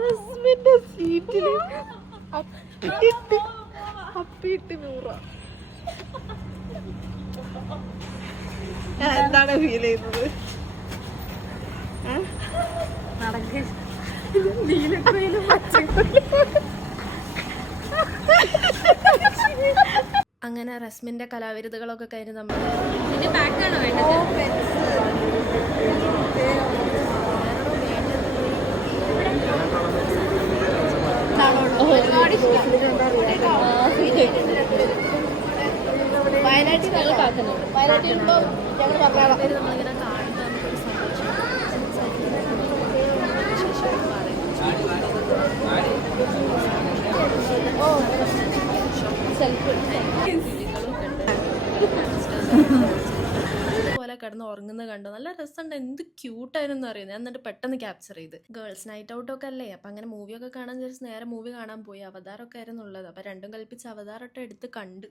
റസ്മിന്റെ സീറ്റില് അപ്പിട്ട് നൂറ. എന്താണ് ഫീൽ ചെയ്യുന്നത്? അങ്ങനെ റസ്മിന്റെ കലാവിരുദ്ധകളൊക്കെ കഴിഞ്ഞ് നമ്മൾ ഇതിന്റെ ബാക്കാണോ വേണ്ടത്? വയനാട്ടിൽ നമ്മളിങ്ങനെ കാണുമ്പോൾ നമുക്കൊരു സന്തോഷം. പോലെ കിടന്ന് ഉറങ്ങുന്നത് കണ്ടോ, നല്ല രസമുണ്ട്. എന്ത് ക്യൂട്ടായിരുന്നു അറിയുന്നത്. എന്നിട്ട് പെട്ടെന്ന് ക്യാപ്ചർ ചെയ്ത്. ഗേൾസ് നൈറ്റ് ഔട്ടൊക്കെ അല്ലേ, അപ്പം അങ്ങനെ മൂവിയൊക്കെ കാണാൻ വിചാരിച്ച് നേരെ മൂവി കാണാൻ പോയി. അവതാറൊക്കെ ആയിരുന്നു ഉള്ളത്. അപ്പം രണ്ടും കൽപ്പിച്ച് അവതാറൊക്കെ എടുത്ത് കണ്ട്.